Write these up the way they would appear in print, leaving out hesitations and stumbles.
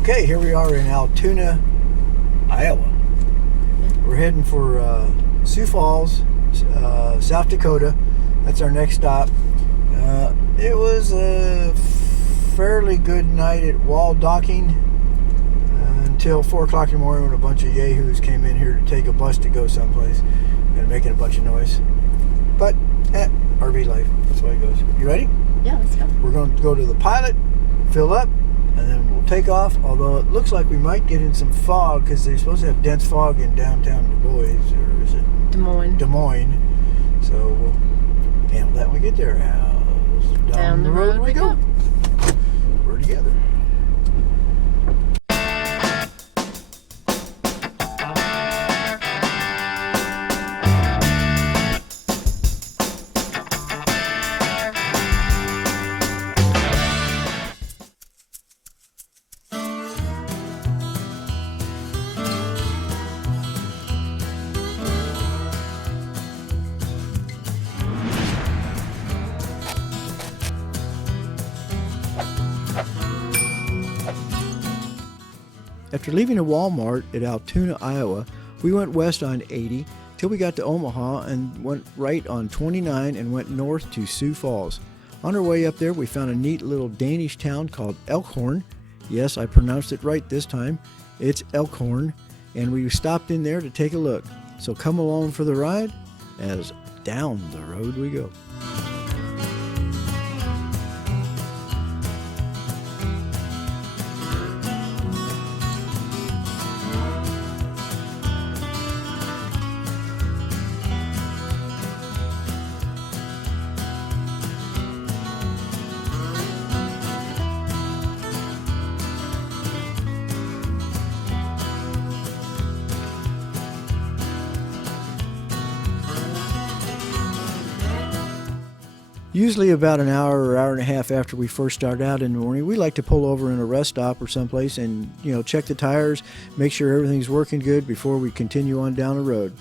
Okay, here we are in Altoona, Iowa. We're heading for Sioux Falls, South Dakota. That's our next stop. It was a fairly good night at Boondocking until 4 o'clock in the morning when a bunch of yahoos came in here to take a bus to go someplace and making a bunch of noise. But, RV life, that's the way it goes. You ready? Yeah, let's go. We're going to go to the pilot, fill up, and then we'll take off, although it looks like we might get in some fog because they're supposed to have dense fog in downtown Du Bois, or is it? Des Moines. Des Moines. So we'll handle that when we get there. Down the road we go. We're together. After leaving a Walmart at Altoona, Iowa, we went west on 80 till we got to Omaha and went right on 29 and went north to Sioux Falls. On our way up there, we found a neat little Danish town called Elkhorn. Yes, I pronounced it right this time. It's Elkhorn, and we stopped in there to take a look. So come along for the ride as down the road we go. Usually about an hour or hour and a half after we first start out in the morning, we like to pull over in a rest stop or someplace and, check the tires, make sure everything's working good before we continue on down the road.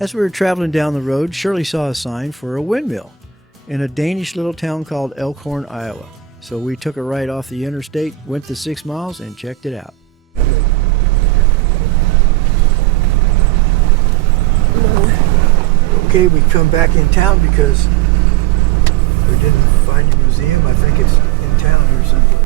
As we were traveling down the road, Shirley saw a sign for a windmill in a Danish little town called Elkhorn, Iowa. So we took a ride off the interstate, went the 6 miles, and checked it out. Okay, we come back in town because we didn't find a museum. I think it's in town here somewhere.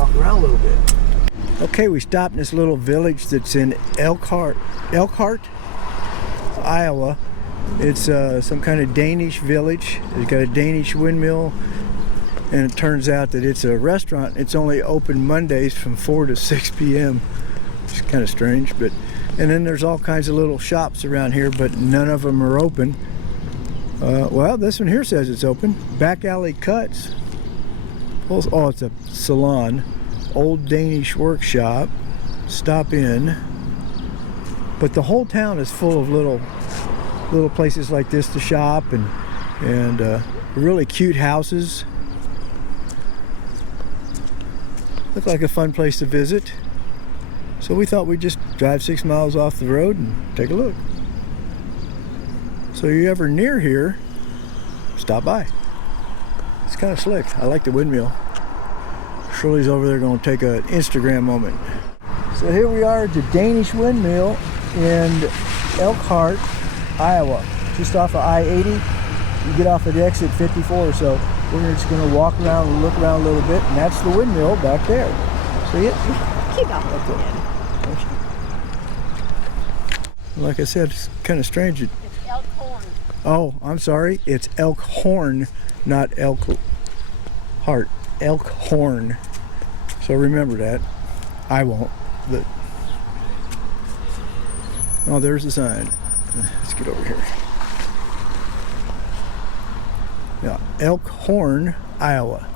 walk around a little bit. Okay, we stopped in this little village that's in Elkhart, Iowa. It's some kind of Danish village. It's got a Danish windmill, and it turns out that it's a restaurant. It's only open Mondays from 4 to 6 p.m. It's kind of strange, but and then there's all kinds of little shops around here, but none of them are open. Well, this one here says it's open. Back Alley Cuts. Oh, it's a salon. Old Danish Workshop. Stop in. But the whole town is full of little places like this to shop and really cute houses. Look like a fun place to visit. So we thought we'd just drive 6 miles off the road and take a look. So if you're ever near here, stop by. It's kind of slick. I like the windmill. Shirley's over there going to take an Instagram moment. So here we are at the Danish windmill in Elkhart, Iowa. Just off of I-80. You get off at exit 54 or so. We're just going to walk around and look around a little bit, and that's the windmill back there. See it? Keep off of it. Like I said, it's kind of strange. It's Elkhorn. Oh, I'm sorry. It's Elkhorn, not Elkhart. Elkhorn. So remember that. I won't. But oh, there's the sign. Let's get over here. Yeah, Elkhorn, Iowa.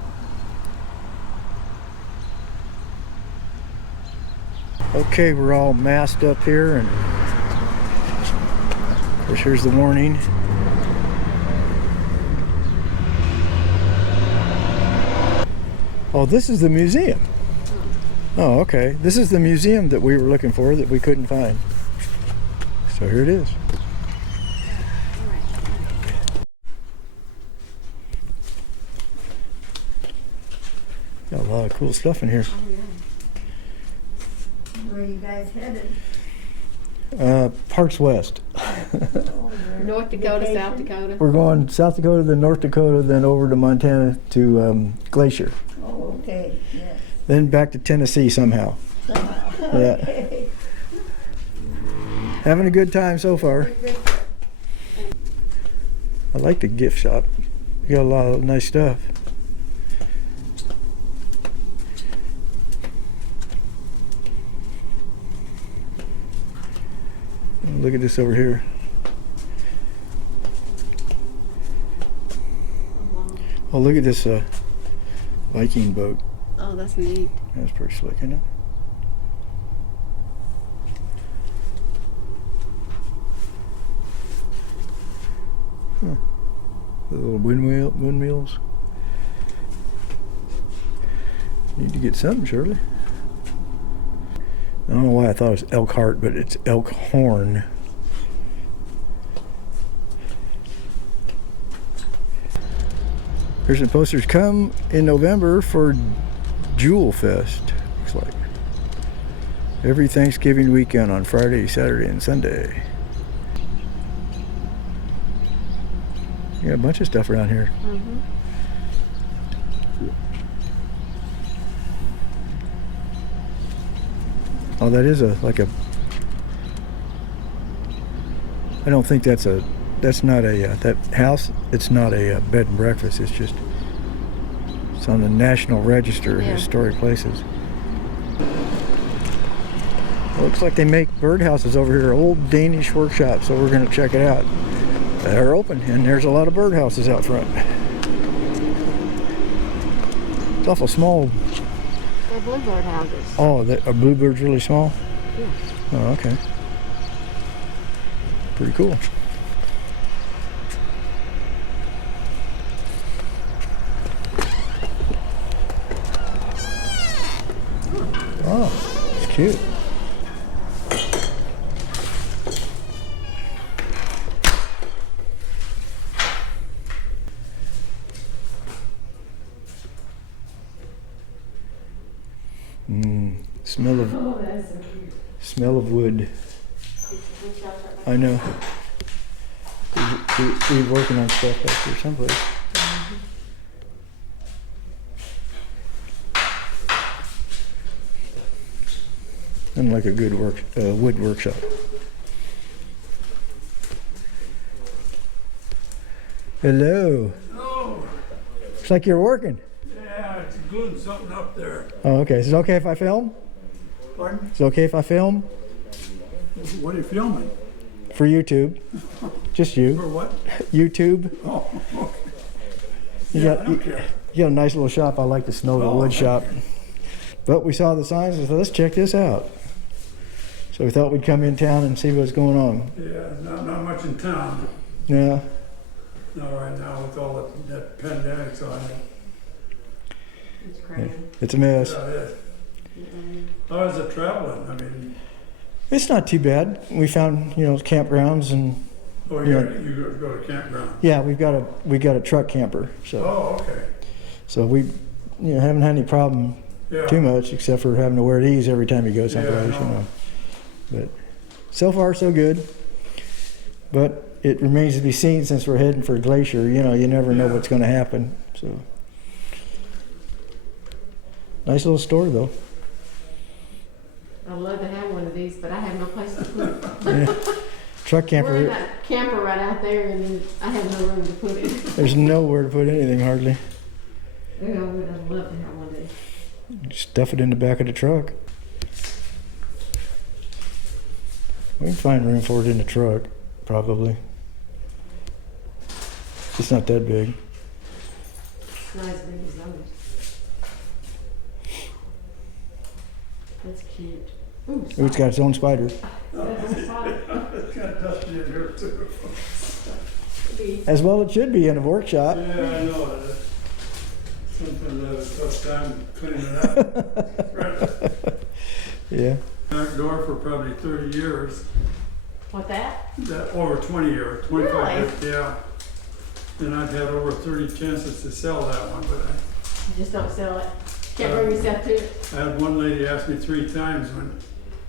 Okay, we're all masked up here, and of course here's the warning. Oh, this is the museum. Oh, okay. This is the museum that we were looking for that we couldn't find. So here it is. Got a lot of cool stuff in here. Oh, yeah. Where are you guys headed? Parks West. North Dakota, South Dakota. We're going South Dakota, then North Dakota, then over to Montana to Glacier. Oh, okay. Yes. Then back to Tennessee somehow. Yeah. Okay. Having a good time so far. I like the gift shop. You got a lot of nice stuff. Look at this over here. Oh, look at this Viking boat. Oh, that's neat. That's pretty slick, isn't it? Huh. The little windmills. Need to get something, Shirley. I don't know why I thought it was Elkhart, but it's Elkhorn. Here's some posters. Come in November for Jewel Fest, looks like. Every Thanksgiving weekend on Friday, Saturday, and Sunday. You got a bunch of stuff around here. Mm-hmm. Oh, that is like a. I don't think that's not a that house. It's not a bed and breakfast. It's on the National Register of Historic Places. Looks like they make birdhouses over here. Old Danish Workshop. So we're going to check it out. They're open, and there's a lot of birdhouses out front. It's awful small. They're bluebird houses. Oh, are bluebirds really small? Yes. Oh, okay. Pretty cool. Oh, it's cute. Smell of wood. I know. We're working on stuff back there someplace. Unlike a good wood workshop. Hello. Oh, Looks like you're working. yeah, it's gluing something up there. Oh, okay. Is it okay if I film? Pardon? Is it okay if I film? What are you filming? For YouTube. Just For you. what? YouTube. Oh, okay. You Yeah, got, I don't care. you got a nice little shop. I like the Snow the Oh, Wood okay. shop. But we saw the signs and said, let's check this out. So we thought we'd come in town and see what's going on. Yeah, not much in town. Yeah. Not right now with all that pandemic's on it. It's crazy. It's a mess. Yeah, it is. How is it traveling? I mean, It's not too bad. We found, campgrounds and oh, Yeah. you go to campground. yeah, we got a truck camper. So Oh, okay. we haven't had any problem Yeah. too much except for having to wear these every time you go someplace, I know. But so far so good. But it remains to be seen since we're heading for a glacier. You never know Yeah. what's going to happen. So nice little store though. I'd love to have one of these, but I have no place to put it. Yeah. Truck We're in camper. that camper right out there, and then I have no room to put it. There's nowhere to put anything hardly. Yeah, I'd love to have one of these. Stuff it in the back of the truck. We can find room for it in the truck, probably. It's not that big. It's not as big as those. That's cute. Ooh, Ooh, it's got its own spider. It's kind of dusty in here too. As well it should be in a workshop. Yeah, I know. Sometimes I have a tough time cleaning it up. Yeah. Back door for probably 30 years. What that? Over 20 years, 25 Really? years, yeah. And I've had over 30 chances to sell that one, but You just don't sell it. Can't bring yourself to it. I had one lady ask me 3 times when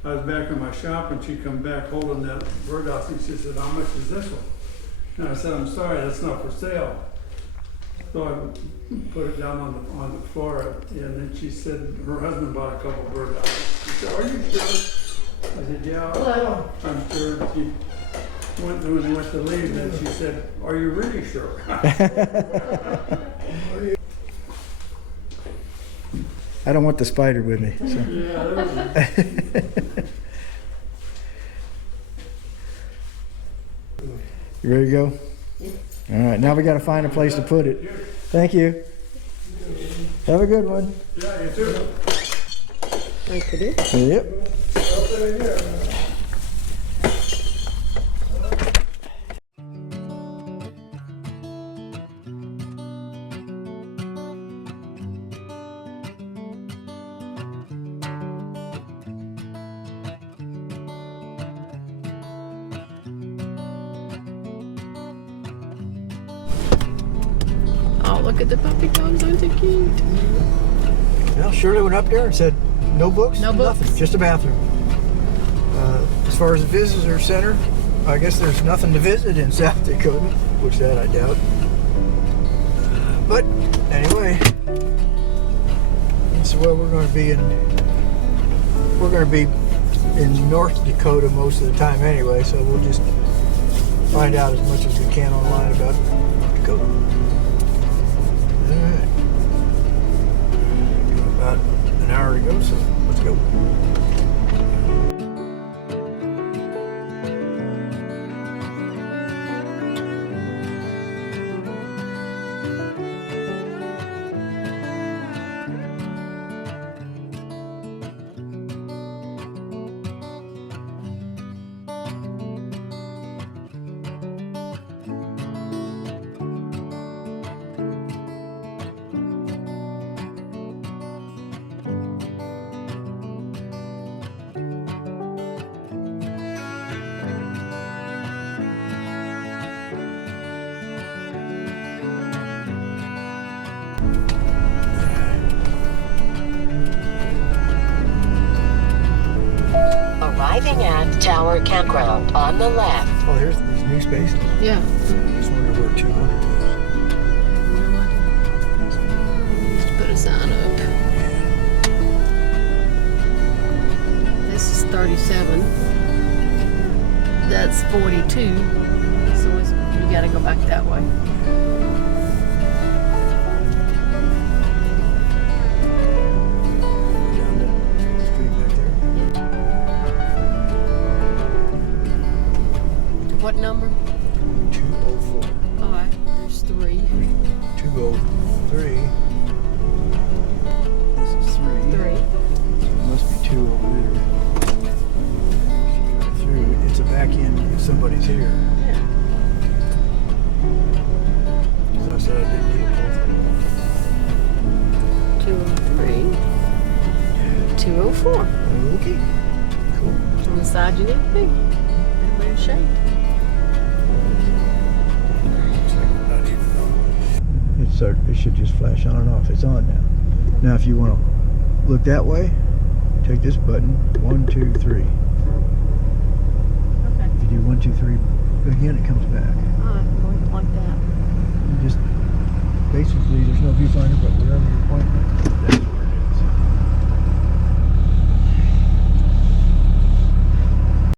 I was back in my shop and she come back holding that birdhouse and she said, how much is this one? And I said, I'm sorry, that's not for sale. So I put it down on the floor and then she said her husband bought a couple birdhouses. She said, are you sure? I said, yeah, Hello. I'm sure. She when they went to leave, then she said, are you really sure? I don't want the spider with me. So. Yeah, there was You ready to go? All right, now we got to find a place to put it. Thank you. Have a good one. yeah, you too. Thank you. Yep. Oh, look at the puppy dogs, aren't they cute? Well, Shirley went up there and said, no books? No books. Nothing, just a bathroom. As far as the visitor center, I guess there's nothing to visit in South Dakota, which that I doubt. But anyway, this is where we're going to be we're going to be in North Dakota most of the time anyway, so we'll just find out as much as we can online about North Dakota. Alright. About an hour to go, so let's go. Arriving at Tower Campground on the left. Oh, here's these new spaces. Yeah. Just wonder where 200 Let's put a sign up. This is 37. That's 42. So you gotta go back that way. Down the street back there. What number? 204. Alright, there's 3. 203. This is 3. 3. So it must be 2 over there. Through. It's a back end if somebody's here. Yeah. So I said I didn't need both. 203. 204. Okay. Cool. On the side you need to be. Everybody in shape. It should just flash on and off. It's on now. Now if you want to look that way, take this button. 1, 2, 3. Okay. If you do 1, 2, 3 again, it comes back. Alright, going like that. You just basically there's no viewfinder, but wherever you're pointing, that's where